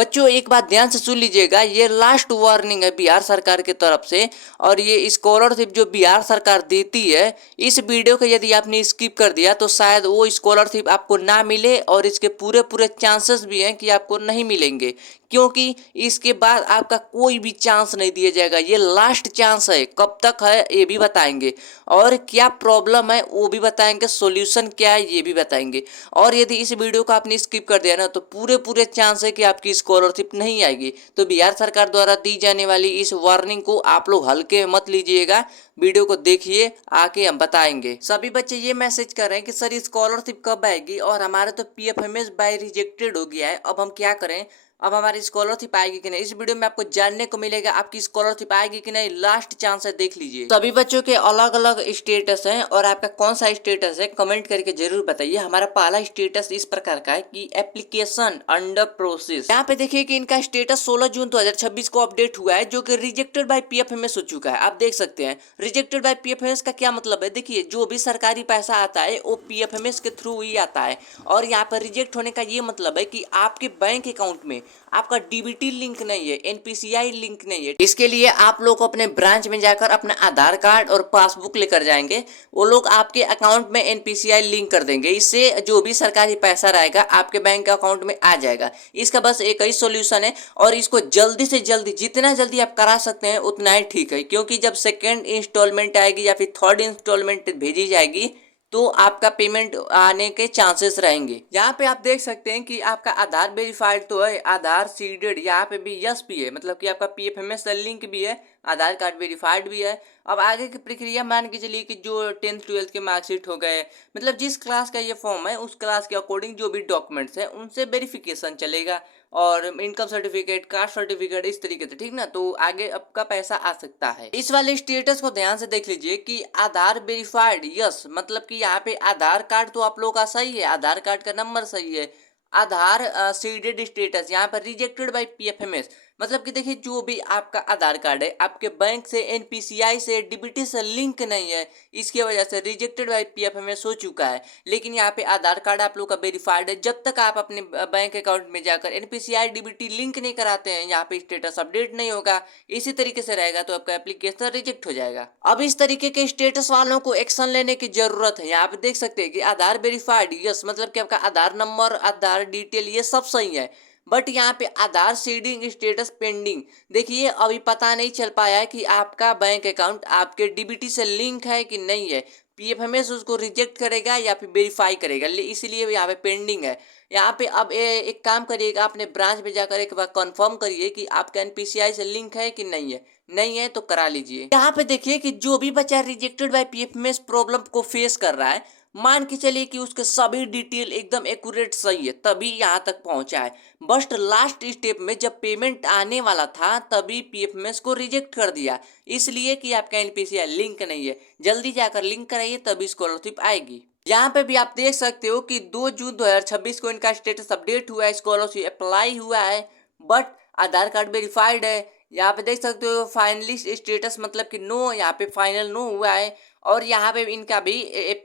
बच्चों एक बात ध्यान से सुन लीजिएगा, ये लास्ट वार्निंग है बिहार सरकार की तरफ से। और ये स्कॉलरशिप जो बिहार सरकार देती है, इस वीडियो को यदि आपने स्किप कर दिया तो शायद वो स्कॉलरशिप आपको ना मिले, और इसके पूरे पूरे चांसेस भी हैं कि आपको नहीं मिलेंगे, क्योंकि इसके बाद आपका कोई भी चांस नहीं दिया जाएगा। ये लास्ट चांस है। कब तक है ये भी बताएंगे, और क्या प्रॉब्लम है वो भी बताएंगे, सॉल्यूशन क्या है ये भी बताएंगे। और यदि इस वीडियो को आपने स्किप कर दिया ना तो पूरे पूरे चांस है कि आपकी स्कॉलरशिप नहीं आएगी। तो बिहार सरकार द्वारा दी जाने वाली इस वार्निंग को आप लोग हल्के में मत लीजिएगा। वीडियो को देखिए, आके हम बताएंगे। सभी बच्चे ये मैसेज कर रहे हैं कि सर स्कॉलरशिप कब आएगी, और हमारे तो पीएफएमएस बाय रिजेक्टेड हो गया है, अब हम क्या करें, अब हमारी स्कॉलरशिप आएगी कि नहीं। इस वीडियो में आपको जानने को मिलेगा आपकी स्कॉलरशिप आएगी कि नहीं। लास्ट चांस है, देख लीजिए। सभी बच्चों के अलग अलग स्टेटस हैं, और आपका कौन सा स्टेटस है कमेंट करके जरूर बताइए। हमारा पहला स्टेटस इस प्रकार का है कि एप्लीकेशन अंडर प्रोसेस। यहाँ पे देखिए कि इनका स्टेटस 16 जून 2026 को अपडेट हुआ है, जो कि रिजेक्टेड बाय पीएफएमएस हो चुका है। आप देख सकते हैं रिजेक्टेड बाय पीएफएमएस का क्या मतलब है। देखिए जो भी सरकारी पैसा आता है वो पीएफएमएस के थ्रू ही आता है, और यहाँ पर रिजेक्ट होने का ये मतलब है कि आपके बैंक अकाउंट में आपका डीबीटी लिंक नहीं है, एनपीसीआई लिंक नहीं है। इसके लिए आप लोग अपने ब्रांच में जाकर अपना आधार कार्ड और पासबुक लेकर जाएंगे, वो लोग आपके अकाउंट में एनपीसीआई लिंक कर देंगे। इससे जो भी सरकारी पैसा रहेगा आपके बैंक अकाउंट में आ जाएगा। इसका बस एक ही सॉल्यूशन है, और इसको जल्दी से जल्दी, जितना जल्दी आप करा सकते हैं उतना ही ठीक है, क्योंकि जब सेकेंड इंस्टॉलमेंट आएगी या फिर थर्ड इंस्टॉलमेंट भेजी जाएगी तो आपका पेमेंट आने के चांसेस रहेंगे। यहाँ पे आप देख सकते हैं कि आपका आधार वेरीफाइड तो है, आधार सीडेड, यहाँ पे भी यस भी है, मतलब कि आपका पीएफएमएस लिंक भी है, आधार कार्ड वेरीफाइड भी है। अब आगे की प्रक्रिया मान के चलिए कि जो 10th 12th के मार्कशीट हो गए, मतलब जिस क्लास का ये फॉर्म है उस क्लास के अकॉर्डिंग जो भी डॉक्यूमेंट्स हैं उनसे वेरिफिकेशन चलेगा, और इनकम सर्टिफिकेट, कास्ट सर्टिफिकेट, इस तरीके से, ठीक ना। तो आगे आपका पैसा आ सकता है। इस वाले स्टेटस को ध्यान से देख लीजिए कि आधार वेरीफाइड यस, मतलब कि यहाँ पे आधार कार्ड तो आप लोगों का सही है, आधार कार्ड का नंबर सही है। आधार सीडेड स्टेटस यहाँ पर रिजेक्टेड बाय पीएफएमएस, मतलब कि देखिए जो भी आपका आधार कार्ड है आपके बैंक से, एनपीसीआई से, डीबीटी से लिंक नहीं है, इसकी वजह से रिजेक्टेड बाय पीएफएमएस हो चुका है। लेकिन यहाँ पे आधार कार्ड आप लोग का वेरीफाइड है। जब तक आप अपने बैंक अकाउंट में जाकर एनपीसीआई डीबीटी लिंक नहीं कराते हैं, यहाँ पे स्टेटस अपडेट नहीं होगा, इसी तरीके से रहेगा तो आपका एप्लीकेशन रिजेक्ट हो जाएगा। अब इस तरीके के स्टेटस वालों को एक्शन लेने की जरूरत है। यहाँ पे देख सकते हैं कि आधार वेरीफाइड यस, मतलब कि आपका आधार नंबर, आधार डिटेल ये सब सही है, बट यहाँ पे आधार सीडिंग स्टेटस पेंडिंग। देखिए अभी पता नहीं चल पाया है कि आपका बैंक अकाउंट आपके डीबीटी से लिंक है कि नहीं है। पीएफएमएस उसको रिजेक्ट करेगा या फिर वेरीफाई करेगा, इसीलिए यहाँ पे पेंडिंग है। यहाँ पे अब एक काम करिएगा, अपने ब्रांच में जाकर एक बार कंफर्म करिए कि आपका एनपीसीआई से लिंक है कि नहीं है। नहीं है तो करा लीजिए। यहाँ पे देखिए कि जो भी बच्चा रिजेक्टेड बाय पीएफएमएस प्रॉब्लम को फेस कर रहा है, मान के चलिए कि उसके सभी डिटेल एकदम एक्यूरेट सही है, तभी यहाँ तक पहुंचा है। बस लास्ट स्टेप में जब पेमेंट आने वाला था तभी पीएफएमएस को रिजेक्ट कर दिया, इसलिए कि आपका एनपीसीआई लिंक नहीं है। जल्दी जाकर लिंक कराइए तभी स्कॉलरशिप आएगी। यहाँ पे भी आप देख सकते हो कि 2 जून 2026 को इनका स्टेटस अपडेट हुआ है, स्कॉलरशिप अप्लाई हुआ है, बट आधार कार्ड वेरीफाइड है। यहाँ पे देख सकते हो फाइनलिस्ट स्टेटस, मतलब कि नो, यहाँ पे फाइनल नो हुआ है। और यहाँ पे इनका भी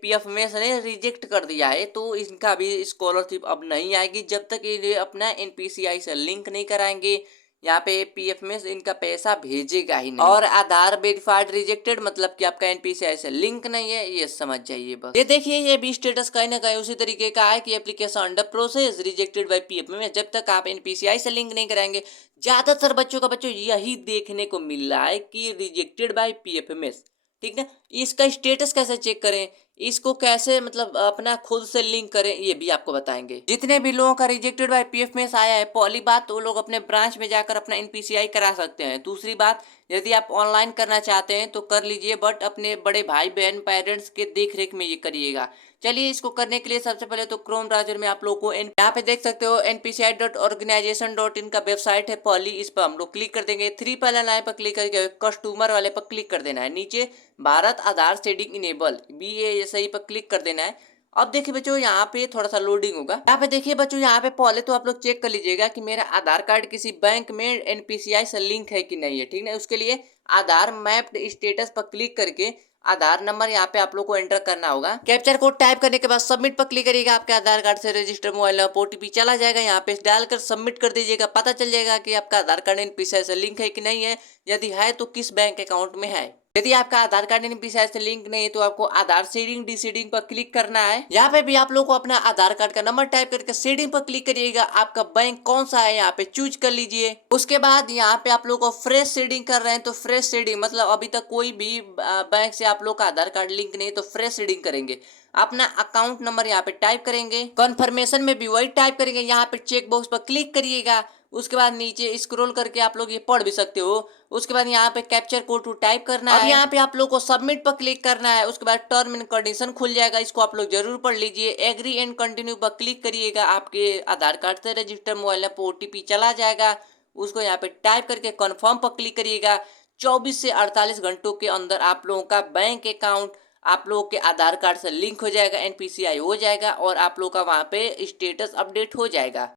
पीएफएमएस ने रिजेक्ट कर दिया है, तो इनका भी स्कॉलरशिप अब नहीं आएगी जब तक ये अपना एनपीसीआई से लिंक नहीं कराएंगे। यहाँ पे पीएफएमएस इनका पैसा भेजेगा ही नहीं। और आधार वेरीफाइड रिजेक्टेड मतलब कि आपका एनपीसीआई से लिंक नहीं है, ये समझ जाइए बस। ये देखिए ये भी स्टेटस कहीं ना कहीं उसी तरीके का है कि application under process rejected by PFMS, जब तक आप एनपीसीआई से लिंक नहीं कराएंगे। ज्यादातर बच्चों यही देखने को मिल रहा है कि रिजेक्टेड बाय पीएफएमएस, ठीक ना। इसका स्टेटस कैसे चेक करें, इसको कैसे मतलब अपना खुद से लिंक करें, ये भी आपको बताएंगे। जितने भी लोगों का रिजेक्टेड बाय पीएफएमएस आया है, पहली बात तो वो लोग अपने ब्रांच में जाकर अपना एनपीसीआई करा सकते हैं। दूसरी बात, यदि आप ऑनलाइन करना चाहते हैं तो कर लीजिए, बट अपने बड़े भाई बहन पेरेंट्स के देख रेख में ये करिएगा। चलिए इसको करने के लिए सबसे पहले तो क्रोम ब्राउजर में आप लोग को यहाँ पे देख सकते हो npci.organization.in का वेबसाइट है पहली, इस पर हम लोग क्लिक कर देंगे। 3 पहला लाइन पर क्लिक करके कस्टमर वाले पर क्लिक कर देना है। नीचे भारत आधार शेडिंग इनेबल BASI पर क्लिक कर देना है। अब देखिए बच्चों यहाँ पे थोड़ा सा लोडिंग होगा। यहाँ पे देखिए बच्चों, यहाँ पे पहले तो आप लोग चेक कर लीजिएगा कि मेरा आधार कार्ड किसी बैंक में एनपीसीआई से लिंक है कि नहीं है, ठीक है। उसके लिए आधार मैप्ड स्टेटस पर क्लिक करके आधार नंबर यहाँ पे आप लोग को एंटर करना होगा। कैप्चर कोड टाइप करने के बाद सबमिट पर क्लिक करिएगा, आपके आधार कार्ड से रजिस्टर मोबाइल नंबर ओटीपी चला जाएगा। यहाँ पे डालकर सबमिट कर दीजिएगा, पता चल जाएगा कि आपका आधार कार्ड एनपीसीआई से लिंक है कि नहीं है, यदि है तो किस बैंक अकाउंट में है। यदि आपका आधार कार्ड एनपीसीआई से लिंक नहीं है तो आपको आधार सीडिंग डीसीडिंग पर क्लिक करना है। यहाँ पे भी आप लोग को अपना आधार कार्ड का नंबर टाइप करके सीडिंग पर क्लिक करिएगा, आपका बैंक कौन सा है यहाँ पे चूज कर लीजिए। उसके बाद यहाँ पे आप लोग को फ्रेश सीडिंग कर रहे हैं तो फ्रेश सीडिंग मतलब अभी तक कोई भी बैंक से आप लोग का आधार कार्ड लिंक नहीं तो फ्रेश सीडिंग करेंगे। अपना अकाउंट नंबर यहाँ पे टाइप करेंगे, कंफर्मेशन में भी वही टाइप करेंगे। यहाँ पे चेक बॉक्स पर क्लिक करिएगा, उसके बाद नीचे स्क्रॉल करके आप लोग ये पढ़ भी सकते हो। उसके बाद यहाँ पे कैप्चर कोड टाइप करना है। अब यहाँ पे आप लोग को सबमिट पर क्लिक करना है। उसके बाद टर्म एंड कंडीशन खुल जाएगा, इसको आप लोग जरूर पढ़ लीजिए। एग्री एंड कंटिन्यू पर क्लिक करिएगा, आपके आधार कार्ड से रजिस्टर मोबाइल नंबर ओटीपी चला जाएगा, उसको यहाँ पे टाइप करके कन्फर्म पर क्लिक करिएगा। 24 से 48 घंटों के अंदर आप लोगों का बैंक अकाउंट आप लोगों के आधार कार्ड से लिंक हो जाएगा, एनपीसीआई हो जाएगा और आप लोगों का वहाँ पे स्टेटस अपडेट हो जाएगा।